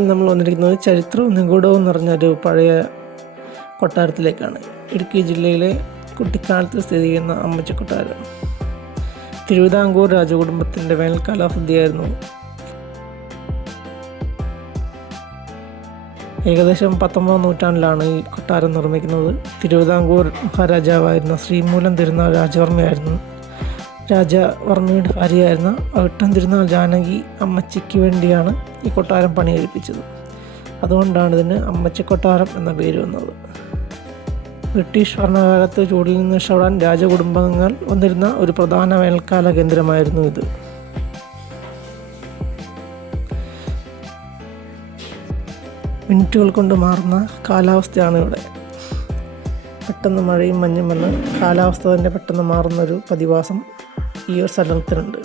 നമ്മൾ വന്നിരിക്കുന്നത് ചരിത്രവും നിഗൂഢവും നിറഞ്ഞൊരു പഴയ കൊട്ടാരത്തിലേക്കാണ്. ഇടുക്കി ജില്ലയിലെ കുട്ടിക്കാനത്ത് സ്ഥിതി ചെയ്യുന്ന അമ്മച്ചി കൊട്ടാരം. തിരുവിതാംകൂർ രാജകുടുംബത്തിൻ്റെ വേനൽക്കാല വസതിയായിരുന്നു. ഏകദേശം 19ാം നൂറ്റാണ്ടിലാണ് ഈ കൊട്ടാരം നിർമ്മിക്കുന്നത്. തിരുവിതാംകൂർ മഹാരാജാവായിരുന്ന ശ്രീമൂലം തിരുനാൾ രാജവർമ്മയായിരുന്നു രാജവർമ്മയുടെ ഭാര്യയായിരുന്ന അവിട്ടം തിരുനാൾ ജാനകി അമ്മച്ചിക്ക് വേണ്ടിയാണ് ഈ കൊട്ടാരം പണി കഴിപ്പിച്ചത്. അതുകൊണ്ടാണ് ഇതിന് അമ്മച്ചി കൊട്ടാരം എന്ന പേര് വന്നത്. ബ്രിട്ടീഷ് ഭരണകാലത്ത് ചൂടിൽ നിന്ന് രക്ഷപ്പെടാൻ രാജകുടുംബാംഗങ്ങൾ വന്നിരുന്ന ഒരു പ്രധാന വേനൽക്കാല കേന്ദ്രമായിരുന്നു ഇത്. മിനിറ്റുകൾ കൊണ്ട് മാറുന്ന കാലാവസ്ഥയാണ് ഇവിടെ. പെട്ടെന്ന് മഴയും മഞ്ഞും വന്ന് കാലാവസ്ഥ തന്നെ പെട്ടെന്ന് മാറുന്നൊരു പ്രതിഭാസം ഈ ഒരു സ്ഥലത്തിനുണ്ട്.